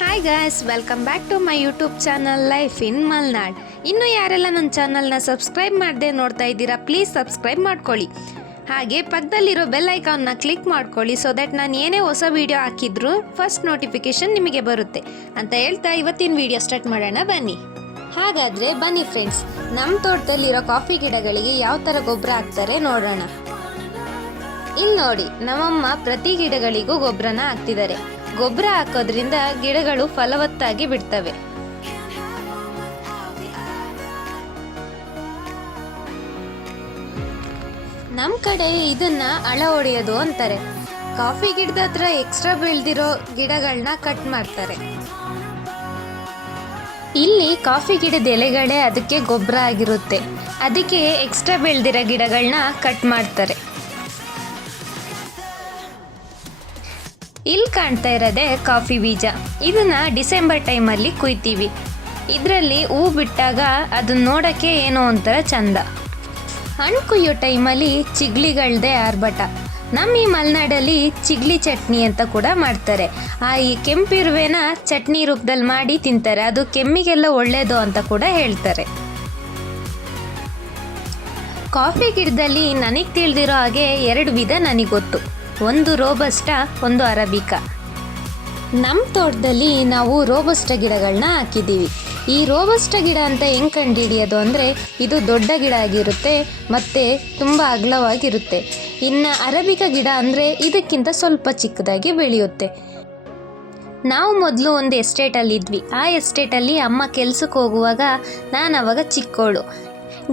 Hi guys, welcome back to my YouTube channel life in Malnad. ಇನ್ನೂ ಯಾರೆಲ್ಲ ನನ್ನ ಚಾನಲ್ನ ಸಬ್ಸ್ಕ್ರೈಬ್ ಮಾಡದೆ ನೋಡ್ತಾ ಇದ್ದೀರಾ, ಪ್ಲೀಸ್ ಸಬ್ಸ್ಕ್ರೈಬ್ ಮಾಡ್ಕೊಳ್ಳಿ. ಹಾಗೆ ಪಕ್ಕದಲ್ಲಿರೋ ಬೆಲ್ ಐಕಾನ್ನ ಕ್ಲಿಕ್ ಮಾಡ್ಕೊಳ್ಳಿ, ಸೊ ದಟ್ ನಾನು ಏನೇ ಹೊಸ ವೀಡಿಯೋ ಹಾಕಿದ್ರು ಫಸ್ಟ್ ನೋಟಿಫಿಕೇಶನ್ ನಿಮಗೆ ಬರುತ್ತೆ ಅಂತ ಹೇಳ್ತಾ ಇವತ್ತಿನ ವೀಡಿಯೋ ಸ್ಟಾರ್ಟ್ ಮಾಡೋಣ ಬನ್ನಿ. ಹಾಗಾದರೆ ಬನ್ನಿ ಫ್ರೆಂಡ್ಸ್, ನಮ್ಮ ತೋಟದಲ್ಲಿರೋ ಕಾಫಿ ಗಿಡಗಳಿಗೆ ಯಾವ ಥರ ಗೊಬ್ಬರ ಹಾಕ್ತಾರೆ ನೋಡೋಣ. ಇಲ್ಲಿ ನೋಡಿ, ನಮ್ಮಮ್ಮ ಪ್ರತಿ ಗಿಡಗಳಿಗೂ ಗೊಬ್ಬರನ ಹಾಕ್ತಿದ್ದಾರೆ. ಗೊಬ್ಬರ ಹಾಕೋದ್ರಿಂದ ಗಿಡಗಳು ಫಲವತ್ತಾಗಿ ಬಿಡ್ತವೆ. ನಮ್ಮ ಕಡೆ ಇದನ್ನ ಅಳ ಹೊಡೆಯೋದು ಅಂತಾರೆ. ಕಾಫಿ ಗಿಡದ ಹತ್ರ ಎಕ್ಸ್ಟ್ರಾ ಬೆಳೆದಿರೋ ಗಿಡಗಳನ್ನ ಕಟ್ ಮಾಡ್ತಾರೆ. ಇಲ್ಲಿ ಕಾಫಿ ಗಿಡದ ಎಲೆಗಳೇ ಅದಕ್ಕೆ ಗೊಬ್ಬರ ಆಗಿರುತ್ತೆ, ಅದಕ್ಕೆ ಎಕ್ಸ್ಟ್ರಾ ಬೆಳೆದಿರೋ ಗಿಡಗಳನ್ನ ಕಟ್ ಮಾಡ್ತಾರೆ. ಇಲ್ಲಿ ಕಾಣ್ತಾ ಇರೋದೇ ಕಾಫಿ ಬೀಜ. ಇದನ್ನ ಡಿಸೆಂಬರ್ ಟೈಮಲ್ಲಿ ಕುಯ್ತೀವಿ. ಇದರಲ್ಲಿ ಹೂ ಬಿಟ್ಟಾಗ ಅದನ್ನ ನೋಡೋಕ್ಕೆ ಏನೋ ಒಂಥರ ಚಂದ. ಹಣ್ಣು ಕುಯ್ಯೋ ಟೈಮಲ್ಲಿ ಚಿಗ್ಲಿಗಳದೇ ಆರ್ಭಟ. ನಮ್ಮ ಈ ಮಲೆನಾಡಲ್ಲಿ ಚಿಗ್ಲಿ ಚಟ್ನಿ ಅಂತ ಕೂಡ ಮಾಡ್ತಾರೆ. ಈ ಕೆಂಪಿರುವೆನ ಚಟ್ನಿ ರೂಪದಲ್ಲಿ ಮಾಡಿ ತಿಂತಾರೆ. ಅದು ಕೆಮ್ಮಿಗೆಲ್ಲ ಒಳ್ಳೆಯದು ಅಂತ ಕೂಡ ಹೇಳ್ತಾರೆ. ಕಾಫಿ ಗಿಡದಲ್ಲಿ ನನಗೆ ತಿಳಿದಿರೋ ಹಾಗೆ 2 ವಿಧ ನನಗೆ ಗೊತ್ತು. ಒಂದು ರೋಬಸ್ಟಾ, ಒಂದು ಅರಬಿಕಾ. ನಮ್ಮ ತೋಟದಲ್ಲಿ ನಾವು ರೋಬಸ್ಟ ಗಿಡಗಳನ್ನ ಹಾಕಿದ್ದೀವಿ. ಈ ರೋಬಸ್ಟ ಗಿಡ ಅಂತ ಹೆಂಗೆ ಕಂಡುಹಿಡಿಯೋದು ಅಂದರೆ, ಇದು ದೊಡ್ಡ ಗಿಡ ಆಗಿರುತ್ತೆ ಮತ್ತು ತುಂಬ ಅಗಲವಾಗಿರುತ್ತೆ. ಇನ್ನು ಅರಬಿಕಾ ಗಿಡ ಅಂದರೆ ಇದಕ್ಕಿಂತ ಸ್ವಲ್ಪ ಚಿಕ್ಕದಾಗಿ ಬೆಳೆಯುತ್ತೆ. ನಾವು ಮೊದಲು ಒಂದು ಎಸ್ಟೇಟಲ್ಲಿದ್ವಿ. ಆ ಎಸ್ಟೇಟಲ್ಲಿ ಅಮ್ಮ ಕೆಲಸಕ್ಕೆ ಹೋಗುವಾಗ ನಾನು ಅವಾಗ ಚಿಕ್ಕವಳು.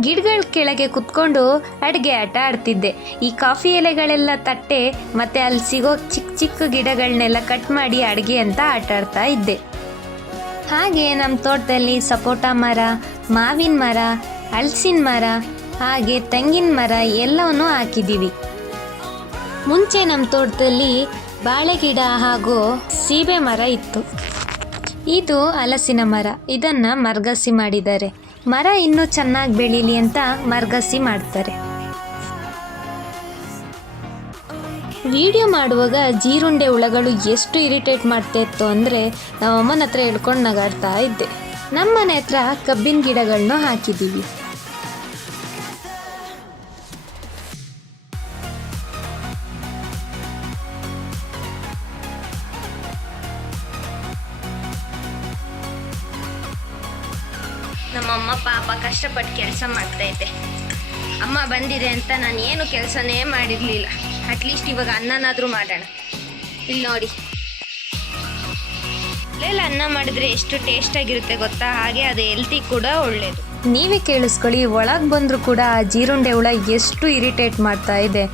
ಗಿಡಗಳ ಕೆಳಗೆ ಕುತ್ಕೊಂಡು ಅಡುಗೆ ಆಟ ಆಡ್ತಿದ್ದೆ. ಈ ಕಾಫಿ ಎಲೆಗಳೆಲ್ಲ ತಟ್ಟೆ ಮತ್ತು ಅಲ್ಲಿ ಸಿಗೋ ಚಿಕ್ಕ ಚಿಕ್ಕ ಗಿಡಗಳನ್ನೆಲ್ಲ ಕಟ್ ಮಾಡಿ ಅಡುಗೆ ಅಂತ ಆಟ ಆಡ್ತಾ ಇದ್ದೆ. ಹಾಗೆ ನಮ್ಮ ತೋಟದಲ್ಲಿ ಸಪೋಟ ಮರ, ಮಾವಿನ ಮರ, ಹಲಸಿನ ಮರ, ಹಾಗೆ ತೆಂಗಿನ ಮರ ಎಲ್ಲವನ್ನೂ ಹಾಕಿದ್ದೀವಿ. ಮುಂಚೆ ನಮ್ಮ ತೋಟದಲ್ಲಿ ಬಾಳೆ ಗಿಡ ಹಾಗೂ ಸೀಬೆ ಮರ ಇತ್ತು. ಇದು ಹಲಸಿನ ಮರ. ಇದನ್ನು ಮರಗಸಿ ಮಾಡಿದ್ದಾರೆ. ಮರ ಇನ್ನೂ ಚೆನ್ನಾಗಿ ಬೆಳೀಲಿ ಅಂತ ಮರಗಸಿ ಮಾಡ್ತಾರೆ. ವಿಡಿಯೋ ಮಾಡುವಾಗ ಜೀರುಂಡೆ ಹುಳಗಳು ಎಷ್ಟು ಇರಿಟೇಟ್ ಮಾಡ್ತಾ ಇತ್ತು ಅಂದರೆ ನಮ್ಮಮ್ಮನ ಹತ್ರ ಹೇಳ್ಕೊಂಡು ನಗಾಡ್ತಾ ಇದ್ದೆ. ನಮ್ಮ ಮನೆ ಹತ್ರ ಕಬ್ಬಿನ ಗಿಡಗಳನ್ನೂ ಹಾಕಿದ್ದೀವಿ. ನಮ್ಮಮ್ಮ ಪಾಪ ಕಷ್ಟಪಟ್ಟು ಕೆಲಸ ಮಾಡ್ತಾಯಿದ್ದೆ. ಅಮ್ಮ ಬಂದಿದೆ ಅಂತ ನಾನು ಏನು ಕೆಲಸನೇ ಮಾಡಿರಲಿಲ್ಲ. ಅಟ್ಲೀಸ್ಟ್ ಇವಾಗ ಅನ್ನನಾದರೂ ಮಾಡೋಣ. ಇಲ್ಲಿ ನೋಡಿ, ಇಲ್ಲೆಲ್ಲ ಅನ್ನ ಮಾಡಿದ್ರೆ ಎಷ್ಟು ಟೇಸ್ಟಾಗಿರುತ್ತೆ ಗೊತ್ತಾ? ಹಾಗೆ ಅದು ಹೆಲ್ತಿ ಕೂಡ ಒಳ್ಳೆಯದು. ನೀವೇ ಕೇಳಿಸ್ಕೊಳ್ಳಿ, ಒಳಗೆ ಬಂದರೂ ಕೂಡ ಆ ಜೀರುಂಡೆ ಹುಳ ಎಷ್ಟು ಇರಿಟೇಟ್ ಮಾಡ್ತಾ ಇದೆ.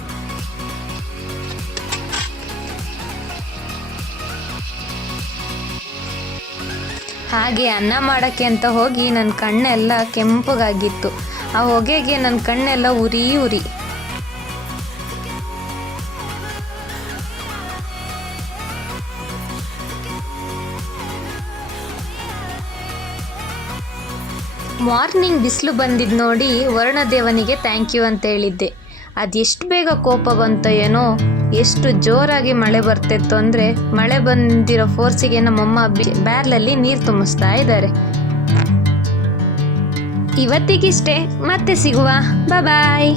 ಹಾಗೆ ಅನ್ನ ಮಾಡೋಕ್ಕೆ ಅಂತ ಹೋಗಿ ನನ್ನ ಕಣ್ಣೆಲ್ಲ ಕೆಂಪಗಾಗಿತ್ತು. ಆ ಹೊಗೆಗೆ ನನ್ನ ಕಣ್ಣೆಲ್ಲ ಉರಿ ಉರಿ. ಮಾರ್ನಿಂಗ್ ಬಿಸಿಲು ಬಂದಿದ್ದು ನೋಡಿ ವರುಣದೇವನಿಗೆ ಥ್ಯಾಂಕ್ ಯು ಅಂತ ಹೇಳಿದ್ದೆ. ಅದೆಷ್ಟು ಬೇಗ ಕೋಪ ಬಂತೋ ಏನೋ, ಎಷ್ಟು ಜೋರಾಗಿ ಮಳೆ ಬರ್ತಿತ್ತು ಅಂದರೆ ಮಳೆ ಬಂದಿರೋ ಫೋರ್ಸಿಗೆ ನಮ್ಮಮ್ಮ ಬ್ಯಾರ್ಲಲ್ಲಿ ನೀರು ತುಂಬಿಸ್ತಾ ಇದ್ದಾರೆ. ಇವತ್ತಿಗಿಷ್ಟೇ, ಮತ್ತೆ ಸಿಗುವ. ಬಾಯ್.